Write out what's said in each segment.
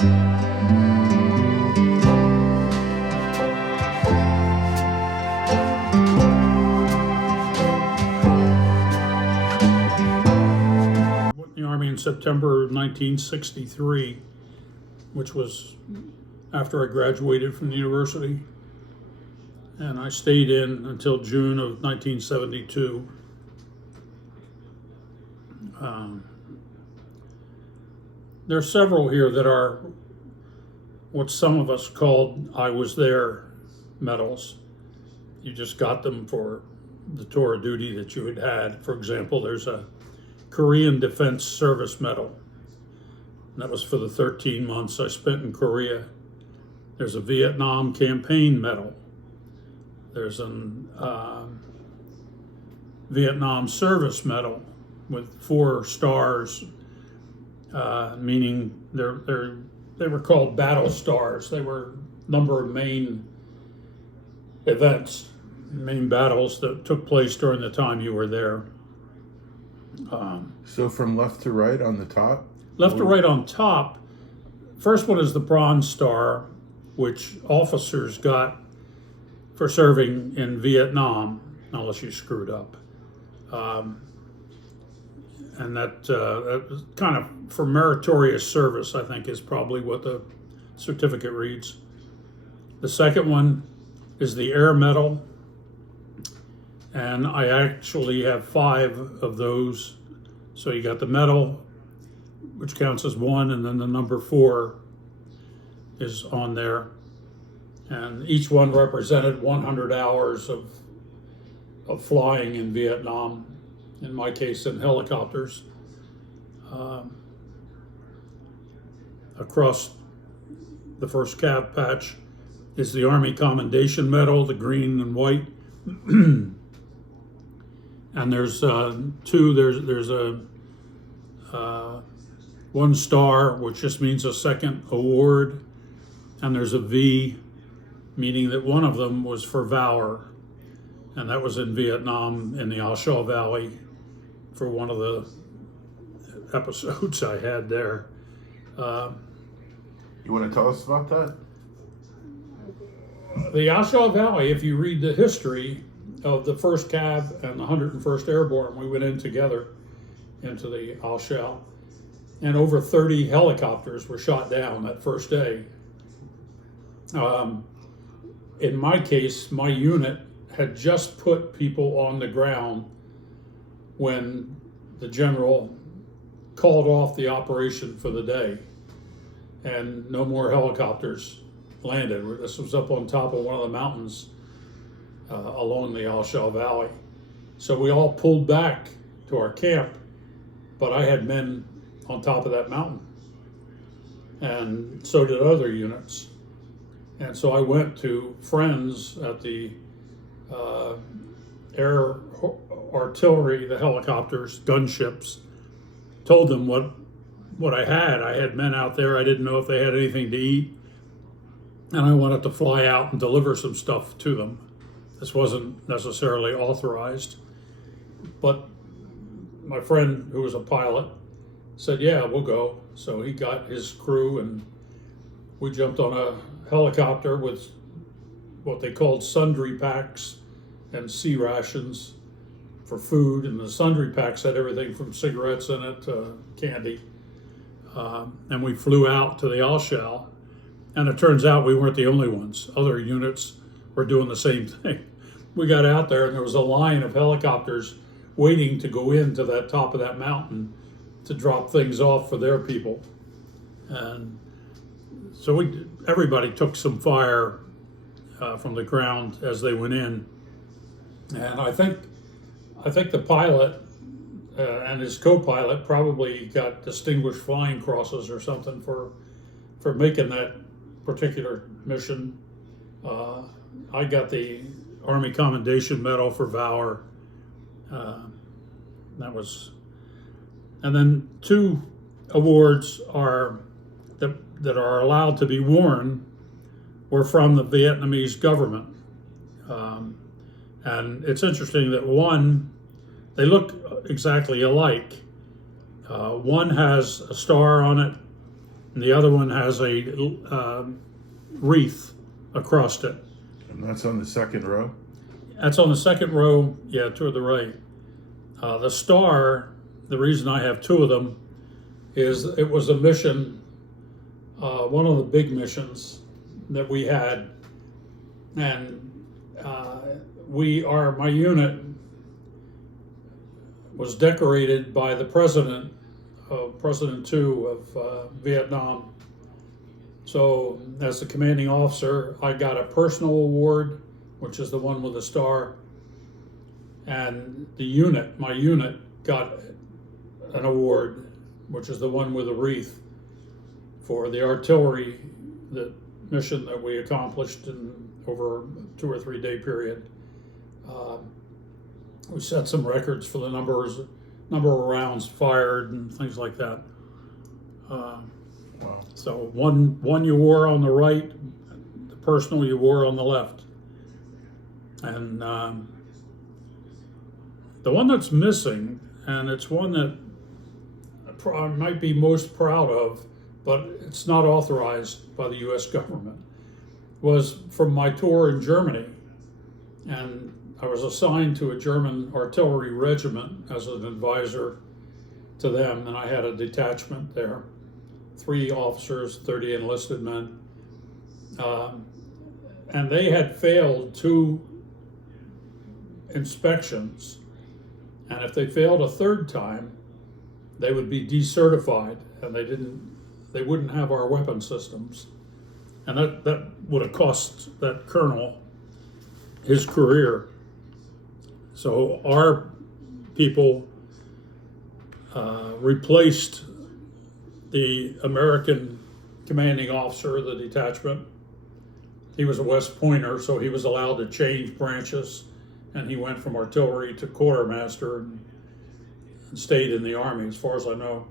The Army in September of 1963, which was after I graduated from the university. And I stayed in until June of 1972. There are several here that are what some of us called I was there medals. You just got them for the tour of duty that you had had. For example, there's a Korean Defense Service Medal. And that was for the 13 months I spent in Korea. There's a Vietnam Campaign Medal. There's an Vietnam Service Medal with 4 stars, meaning they were called battle stars. They were a number of main events, main battles that took place during the time you were there. So from left to right on the top? Left to right on top, first one is the Bronze Star, which officers got for serving in Vietnam, unless you screwed up. And that was kind of for meritorious service, I think, is probably what the certificate reads. The second one is the Air Medal, and I actually have 5 of those. So you got the medal, which counts as 1, and then the number 4 is on there. And each one represented 100 hours of flying in Vietnam, in my case in helicopters. Across the first Capt patch is the Army Commendation Medal, the green and white. And there's 2, there's a 1 star, which just means a second award, and there's a V, meaning that one of them was for valor, and that was in Vietnam in the Al Shaw Valley for one of the episodes I had there. You want to tell us about that? The Al Shaw Valley, if you read the history of the 1st Cav and the 101st Airborne, we went in together into the Al Shaw, and over 30 helicopters were shot down that first day. In my case, my unit had just put people on the ground when the general called off the operation for the day, and no more helicopters landed. This was up on top of one of the mountains along the Al Shaw Valley. So we all pulled back to our camp, but I had men on top of that mountain, and so did other units. And so I went to friends at the air artillery, the helicopters, gunships, told them what I had. I had men out there. I didn't know if they had anything to eat, and I wanted to fly out and deliver some stuff to them. This wasn't necessarily authorized, but my friend, who was a pilot, said, yeah, we'll go. So he got his crew, and we jumped on a helicopter with what they called sundry packs and sea rations for food, and the sundry packs had everything from cigarettes in it to candy. And we flew out to the Al Shaw, and it turns out we weren't the only ones. Other units were doing the same thing. We got out there, and there was a line of helicopters waiting to go into that top of that mountain to drop things off for their people. And so everybody took some fire from the ground as they went in. And I think the pilot and his co-pilot probably got distinguished flying crosses or something for making that particular mission. I got the Army Commendation Medal for valor. And then 2 awards that are allowed to be worn were from the Vietnamese government. And it's interesting that one, they look exactly alike. One has a star on it and the other one has a wreath across it. And that's on the second row? That's on the second row, yeah, toward the right. The star, the reason I have two of them is it was a mission, one of the big missions that we had, and my unit was decorated by the President II of Vietnam. So as the commanding officer, I got a personal award, which is the one with the star, and my unit got an award, which is the one with the wreath, for the artillery mission that we accomplished in over a 2 or 3 day period. We set some records for the number of rounds fired and things like that. Wow. So one you wore on the right, the personal you wore on the left. And the one that's missing, and it's one that I might be most proud of, but it's not authorized by the U.S. government, was from my tour in Germany. And I was assigned to a German artillery regiment as an advisor to them, and I had a detachment there, 3 officers, 30 enlisted men. And they had failed 2 inspections, and if they failed a 3rd time, they would be decertified, and they wouldn't have our weapon systems. And that would have cost that colonel his career. So our people replaced the American commanding officer of the detachment. He was a West Pointer, so he was allowed to change branches, and he went from artillery to quartermaster and stayed in the Army, as far as I know.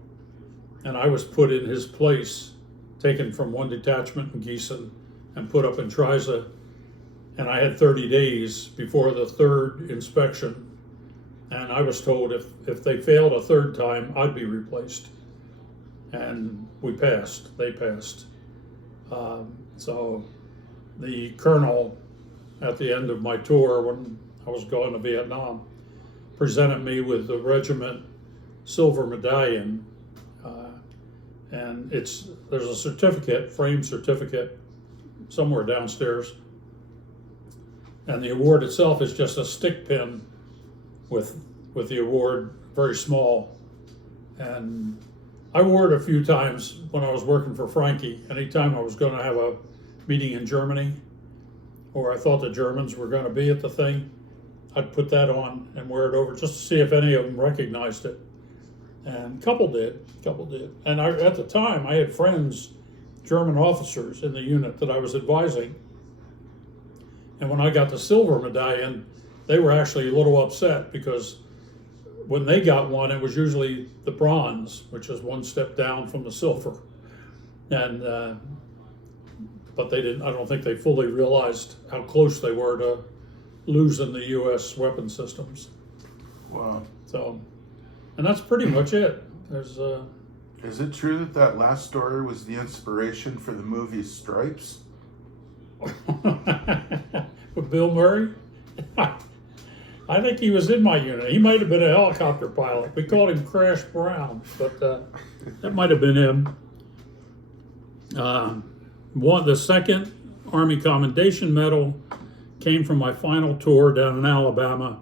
And I was put in his place, taken from one detachment in Gießen and put up in Trisa. And I had 30 days before the 3rd inspection. And I was told if they failed a 3rd time, I'd be replaced. And we passed, they passed. So the colonel, at the end of my tour, when I was going to Vietnam, presented me with the regiment silver medallion. And there's a certificate, framed certificate, somewhere downstairs. And the award itself is just a stick pin with the award, very small. And I wore it a few times when I was working for Frankie. Anytime I was going to have a meeting in Germany, or I thought the Germans were going to be at the thing, I'd put that on and wear it over just to see if any of them recognized it. And a couple did. And at the time, I had friends, German officers in the unit that I was advising. And when I got the silver medallion, they were actually a little upset, because when they got one, it was usually the bronze, which is one step down from the silver. And but they didn't. I don't think they fully realized how close they were to losing the U.S. weapon systems. Wow. So, and that's pretty much it. There's Is it true that last story was the inspiration for the movie Stripes? with Bill Murray? I think he was in my unit. He might have been a helicopter pilot. We called him Crash Brown, but that might have been him. The 2nd Army Commendation Medal came from my final tour down in Alabama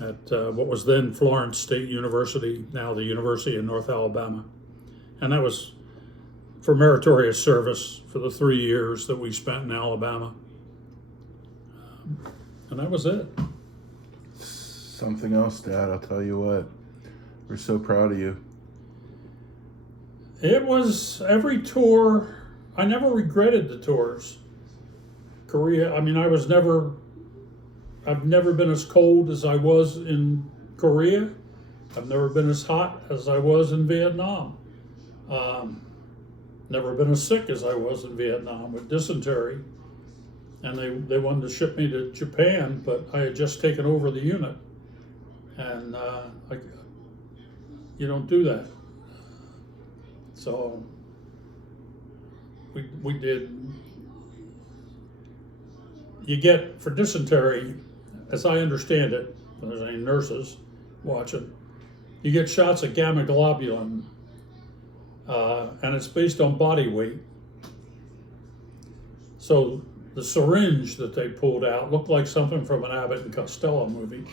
at what was then Florence State University, now the University of North Alabama. And that was for meritorious service for the 3 years that we spent in Alabama. And that was it. Something else, Dad, I'll tell you what. We're so proud of you. It was every tour. I never regretted the tours. Korea, I mean, I've never been as cold as I was in Korea. I've never been as hot as I was in Vietnam. Never been as sick as I was in Vietnam with dysentery. And they wanted to ship me to Japan, but I had just taken over the unit. And you don't do that. So we did. You get, for dysentery, as I understand it, if there's any nurses watching, you get shots of gamma globulin, and it's based on body weight. So the syringe that they pulled out looked like something from an Abbott and Costello movie.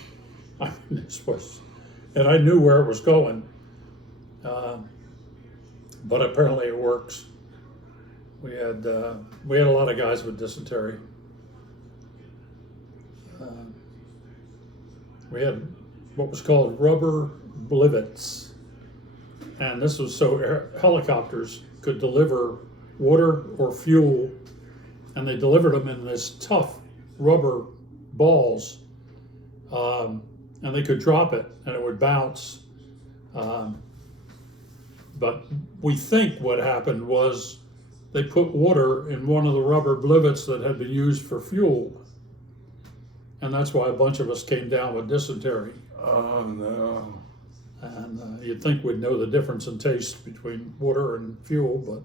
I mean, this was, and I knew where it was going, but apparently it works. We had a lot of guys with dysentery. We had what was called rubber blivets, and this was so helicopters could deliver water or fuel, and they delivered them in this tough rubber balls, and they could drop it and it would bounce. But we think what happened was they put water in one of the rubber blivets that had been used for fuel. And that's why a bunch of us came down with dysentery. Oh, no. And you'd think we'd know the difference in taste between water and fuel, but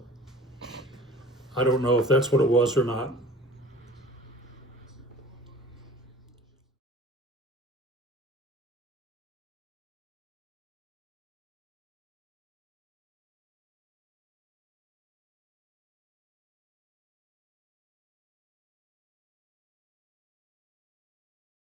I don't know if that's what it was or not.